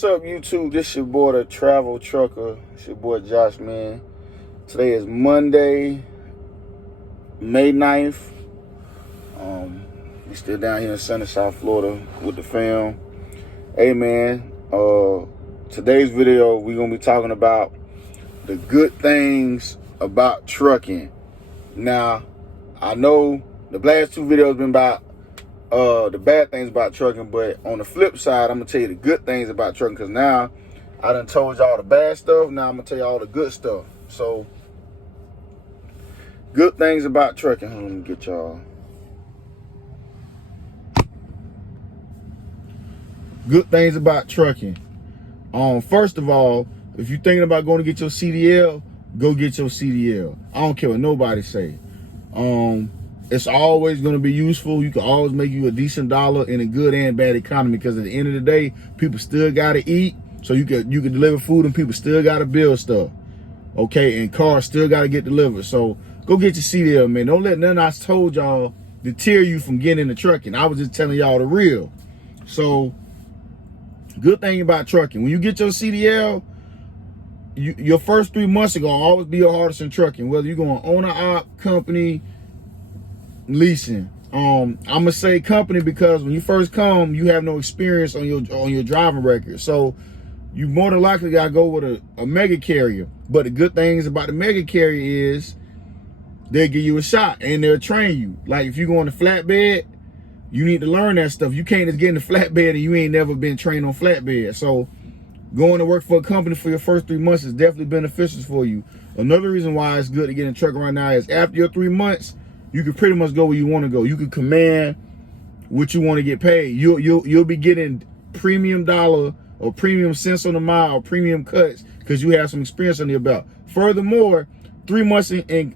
What's up, YouTube? This your boy, the Travel Trucker. It's your boy, Josh, man. Today is Monday, May 9th. We still down here in sunny South Florida with the fam. Hey, man. Today's video, we're going to be talking about the good things about trucking. Now, I know the last two videos been about the bad things about trucking, but on the flip side, I'm gonna tell you the good things about trucking, because now I done told y'all the bad stuff. Now I'm gonna tell you all the good stuff. So, good things about trucking. Let me get y'all. Good things about trucking. First of all, if you're thinking about going to get your CDL, go get your CDL. I don't care what nobody say. It's always going to be useful. You can always make you a decent dollar in a good and bad economy, because at the end of the day, people still got to eat. So you can deliver food and people still got to build stuff. Okay, and cars still got to get delivered. So go get your CDL, man. Don't let nothing I told y'all deter you from getting into trucking. I was just telling y'all the real. So good thing about trucking, when you get your CDL, your first 3 months are going to always be your hardest in trucking, whether you're going owner-op, company, leasing. I'm gonna say company because when you first come, you have no experience on your driving record, so you more than likely gotta go with a mega carrier. But the good things about the mega carrier is they'll give you a shot and they'll train you. Like if you go on the flatbed, you need to learn that stuff. You can't just get in the flatbed and you ain't never been trained on flatbed. So going to work for a company for your first 3 months is definitely beneficial for you. Another reason why it's good to get in trucking right now is after your 3 months, you can pretty much go where you want to go. You can command what you want to get paid. You'll be getting premium dollar or premium cents on the mile or premium cuts because you have some experience under your belt. Furthermore, 3 months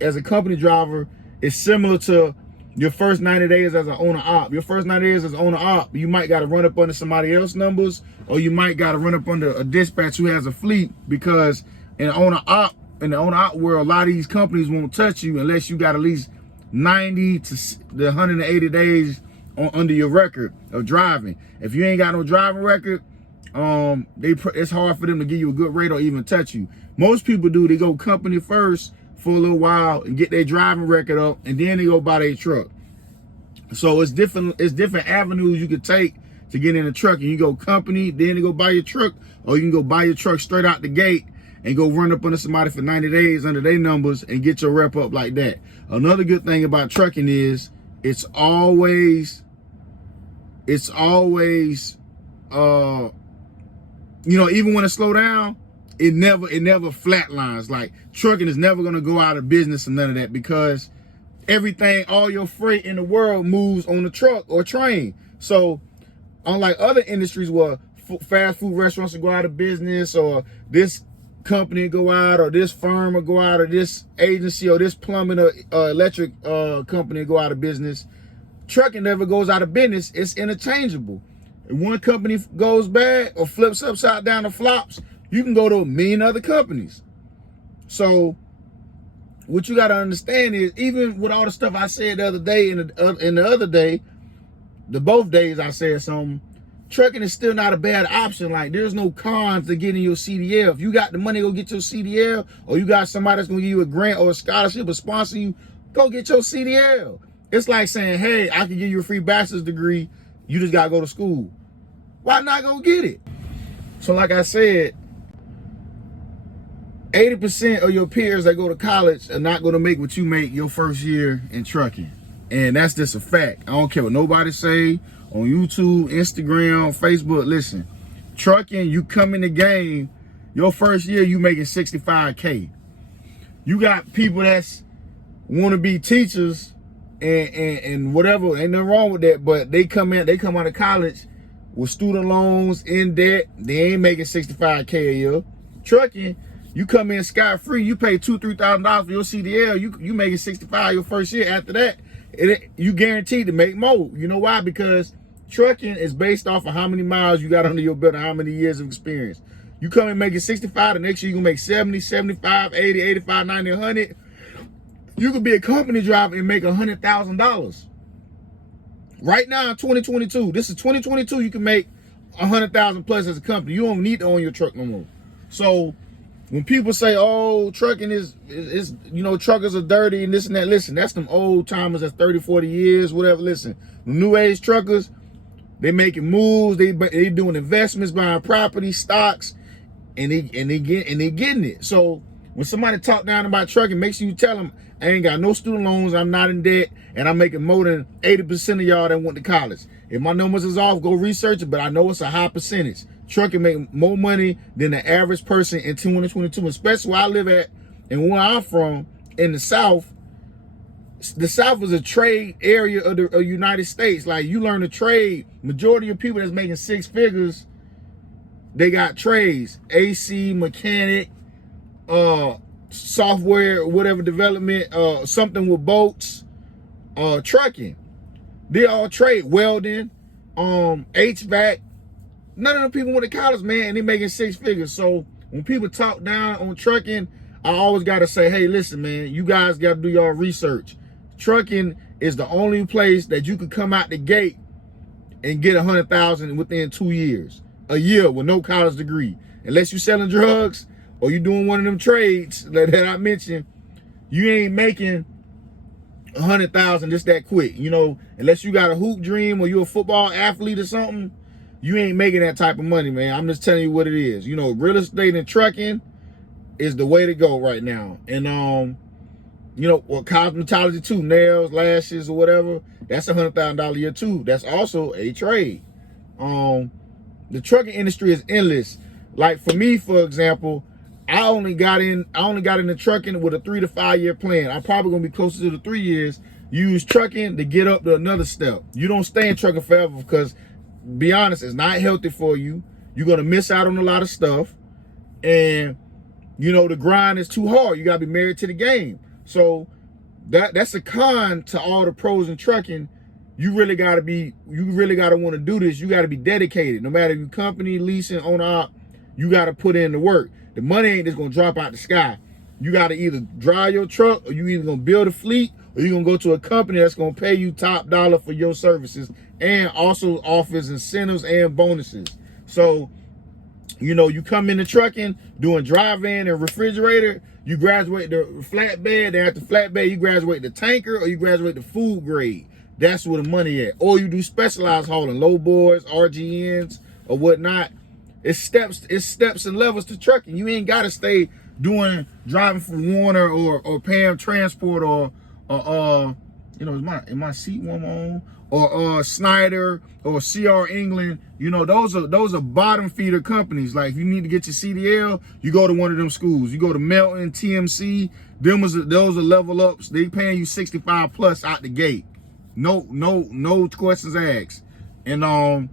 as a company driver is similar to your first 90 days as an owner-op. Your first 90 days as an owner-op, you might got to run up under somebody else's numbers, or you might got to run up under a dispatch who has a fleet, because in the owner-op world, a lot of these companies won't touch you unless you got at least 90 to the 180 days under your record of driving. If you ain't got no driving record, it's hard for them to give you a good rate or even touch you. Most people they go company first for a little while and get their driving record up, and then they go buy their truck. So it's different avenues you could take to get in a truck. And you go company, then you go buy your truck, or you can go buy your truck straight out the gate and go run up under somebody for 90 days under their numbers and get your rep up like that. Another good thing about trucking is it's always, even when it slow down, it never flatlines. Like trucking is never gonna go out of business or none of that, because everything, all your freight in the world moves on the truck or train. So unlike other industries where fast food restaurants will go out of business, or this company go out, or this firm will go out, or this agency or this plumbing or electric company go out of business, trucking never goes out of business. It's interchangeable. If one company goes bad or flips upside down or flops, you can go to a million other companies. So what you got to understand is, even with all the stuff I said the other day and the other day, both days I said something, trucking is still not a bad option. Like, there's no cons to getting your CDL. If you got the money to go get your CDL, or you got somebody that's going to give you a grant or a scholarship or sponsor you, go get your CDL. It's like saying, hey, I can give you a free bachelor's degree. You just got to go to school. Why not go get it? So like I said, 80% of your peers that go to college are not going to make what you make your first year in trucking. And that's just a fact. I don't care what nobody say on YouTube, Instagram, Facebook. Listen, trucking, you come in the game, your first year, you making $65K. You got people that's want to be teachers and whatever, ain't nothing wrong with that, but they come out of college with student loans, in debt, they ain't making $65K a year. Trucking, you come in scot-free, you pay $2,000-$3,000 for your CDL, you making $65 your first year. After that, you guaranteed to make more. You know why? Because trucking is based off of how many miles you got under your belt and how many years of experience. You come in making 65, the next year you can make 70, 75, 80, 85, 90, 100. You could be a company driver and make $100,000. Right now in 2022, this is 2022, you can make 100,000 plus as a company. You don't need to own your truck no more. So when people say, oh, trucking is truckers are dirty and this and that, listen, that's them old timers that's 30, 40 years, whatever. Listen, new age truckers, they making moves, they doing investments, buying property, stocks, and they getting it. So when somebody talk down about trucking, make sure you tell them, I ain't got no student loans, I'm not in debt, and I'm making more than 80% of y'all that went to college. If my numbers is off, go research it, but I know it's a high percentage. Trucking make more money than the average person in 2022, especially where I live at and where I'm from in the South. The South is a trade area of the United States. Like, you learn to trade. Majority of people that's making six figures, they got trades. AC, mechanic, software, whatever development, something with boats, trucking. They all trade. Welding, HVAC. None of the people went to college, man, and they making six figures. So when people talk down on trucking, I always got to say, hey, listen, man, you guys got to do your research. Trucking is the only place that you could come out the gate and get 100,000 within 2 years, a year with no college degree. Unless you're selling drugs or you're doing one of them trades that I mentioned, you ain't making 100,000 just that quick. Unless you got a hoop dream or you're a football athlete or something, you ain't making that type of money, man. I'm just telling you what it is. Real estate and trucking is the way to go right now. And cosmetology too, nails, lashes, or whatever, that's $100,000 a year too. That's also a trade. The trucking industry is endless. Like for me, for example, I only got into trucking with a 3 to 5 year plan. I'm probably gonna be closer to the 3 years. Use trucking to get up to another step. You don't stay in trucking forever because, be honest, it's not healthy for you. You're gonna miss out on a lot of stuff, and the grind is too hard. You gotta be married to the game. So that's a con to all the pros in trucking. You really gotta want to do this. You gotta be dedicated. No matter your company, leasing, owner op, you gotta put in the work. The money ain't just gonna drop out the sky. You gotta either drive your truck, or you either gonna build a fleet, or you're gonna go to a company that's gonna pay you top dollar for your services and also offers incentives and bonuses. So, you come into trucking, doing dry van and refrigerator, you graduate the flatbed, then after flatbed, you graduate the tanker, or you graduate the food grade. That's where the money at. Or you do specialized hauling, low boys, RGNs, or whatnot. It's steps and levels to trucking. You ain't gotta stay driving for Warner or Pam Transport or is my seat warm on? Or Snyder or CR England. Those are bottom feeder companies. Like, if you need to get your CDL, you go to one of them schools. You go to Melton, TMC. Those are level ups. They paying you 65 plus out the gate. No questions asked. And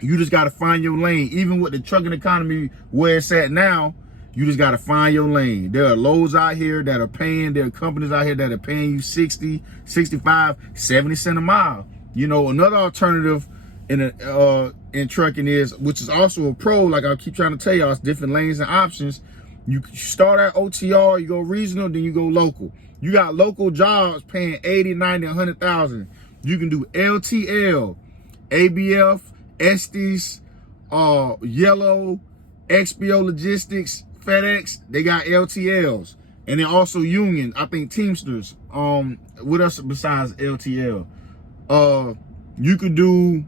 you just gotta find your lane. Even with the trucking economy where it's at now, you just gotta find your lane. There are loads out here that are paying, there are companies out here that are paying you 60, 65, 70 cents a mile. Another alternative in trucking is, which is also a pro, like I keep trying to tell y'all, it's different lanes and options. You start at OTR, you go regional, then you go local. You got local jobs paying 80, 90, 100,000. You can do LTL, ABF, Estes, Yellow, XPO Logistics, FedEx. They got LTLs, and then also Union. I think Teamsters. What else besides LTL? You could do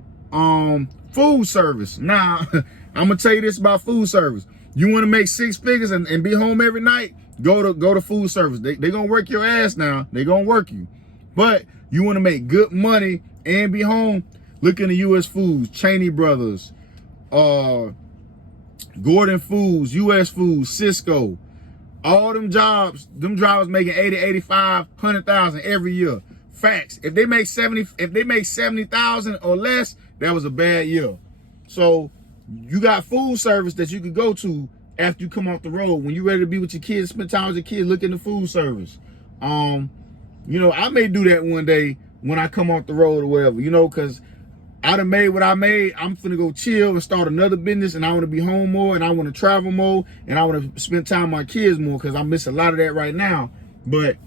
food service. Now, I'm gonna tell you this about food service. You want to make six figures and be home every night? Go to food service. They gonna work your ass now. They gonna work you, but you want to make good money and be home? Look into U.S. Foods, Cheney Brothers, Gordon Foods, U.S. Foods, Cisco. All them drivers making 80, 85, 100,000 every year. Facts. If they make 70,000 or less, that was a bad year. So you got food service that you could go to after you come off the road. When you're ready to be with your kids, spend time with your kids, look into food service. I may do that one day when I come off the road or whatever, because I done made what I made. I'm finna go chill and start another business, and I want to be home more, and I want to travel more, and I want to spend time with my kids more, because I miss a lot of that right now. But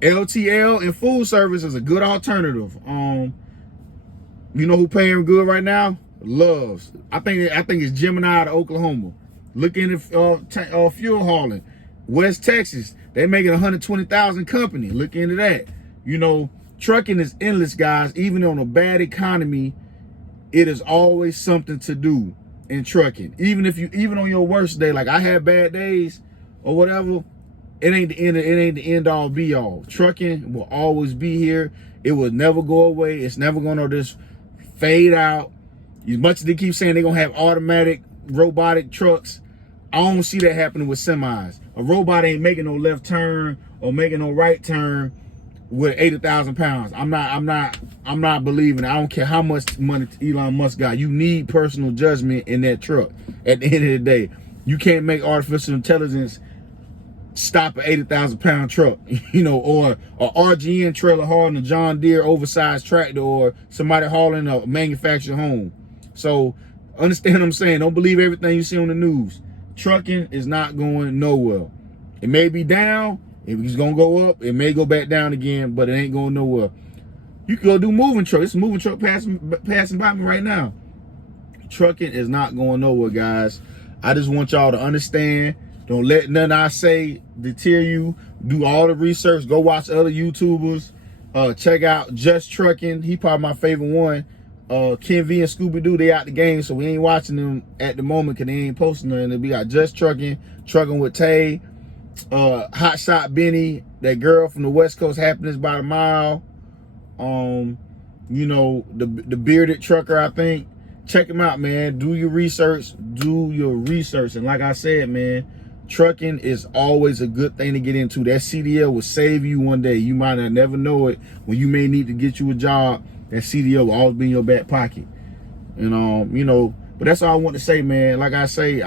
LTL and food service is a good alternative. You know who paying good right now? loves. I think it's Gemini out of Oklahoma. Look into fuel hauling. West Texas, they making 120,000 company. Look into that. You know, trucking is endless, guys. Even on a bad economy, it is always something to do in trucking. Even on your worst day, like I had bad days or whatever, it ain't the end all be all. Trucking will always be here. It will never go away. It's never gonna just fade out. As much as they keep saying they're gonna have automatic robotic trucks, I don't see that happening with semis. A robot ain't making no left turn or making no right turn with 80,000 pounds. I'm not believing it. I don't care how much money Elon Musk got. You need personal judgment in that truck. At the end of the day, you can't make artificial intelligence stop an 80,000 pound truck, you know, or a RGN trailer hauling a John Deere oversized tractor, or somebody hauling a manufactured home. So understand what I'm saying. Don't believe everything you see on the news. Trucking is not going nowhere. It may be down. It's gonna go up. It may go back down again, but it ain't going nowhere. You can go do moving truck. It's a moving truck passing by me right now. Trucking is not going nowhere, guys. I just want y'all to understand. Don't let nothing I say deter you. Do all the research. Go watch other YouTubers. Check out Just Trucking. He probably my favorite one. Ken V and Scooby Doo, they out the game, so we ain't watching them at the moment because they ain't posting nothing. We got Just Trucking, Trucking with Tay, Hot Shot Benny, that girl from the West Coast, Happiness by the Mile. You know, the bearded trucker, I think. Check him out, man. Do your research. Do your research. And like I said, man, trucking is always a good thing to get into. That CDL will save you one day. You might not never know it when you may need to get you a job. That CDL will always be in your back pocket. And you know, but that's all I want to say, man. Like I say,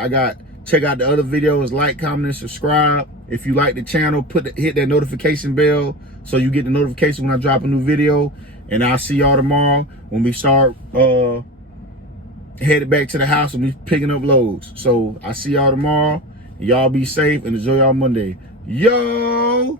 check out the other videos, like, comment, and subscribe. If you like the channel, hit that notification bell so you get the notification when I drop a new video. And I'll see y'all tomorrow when we start headed back to the house and we picking up loads. So I see y'all tomorrow. Y'all be safe and enjoy y'all Monday. Yo!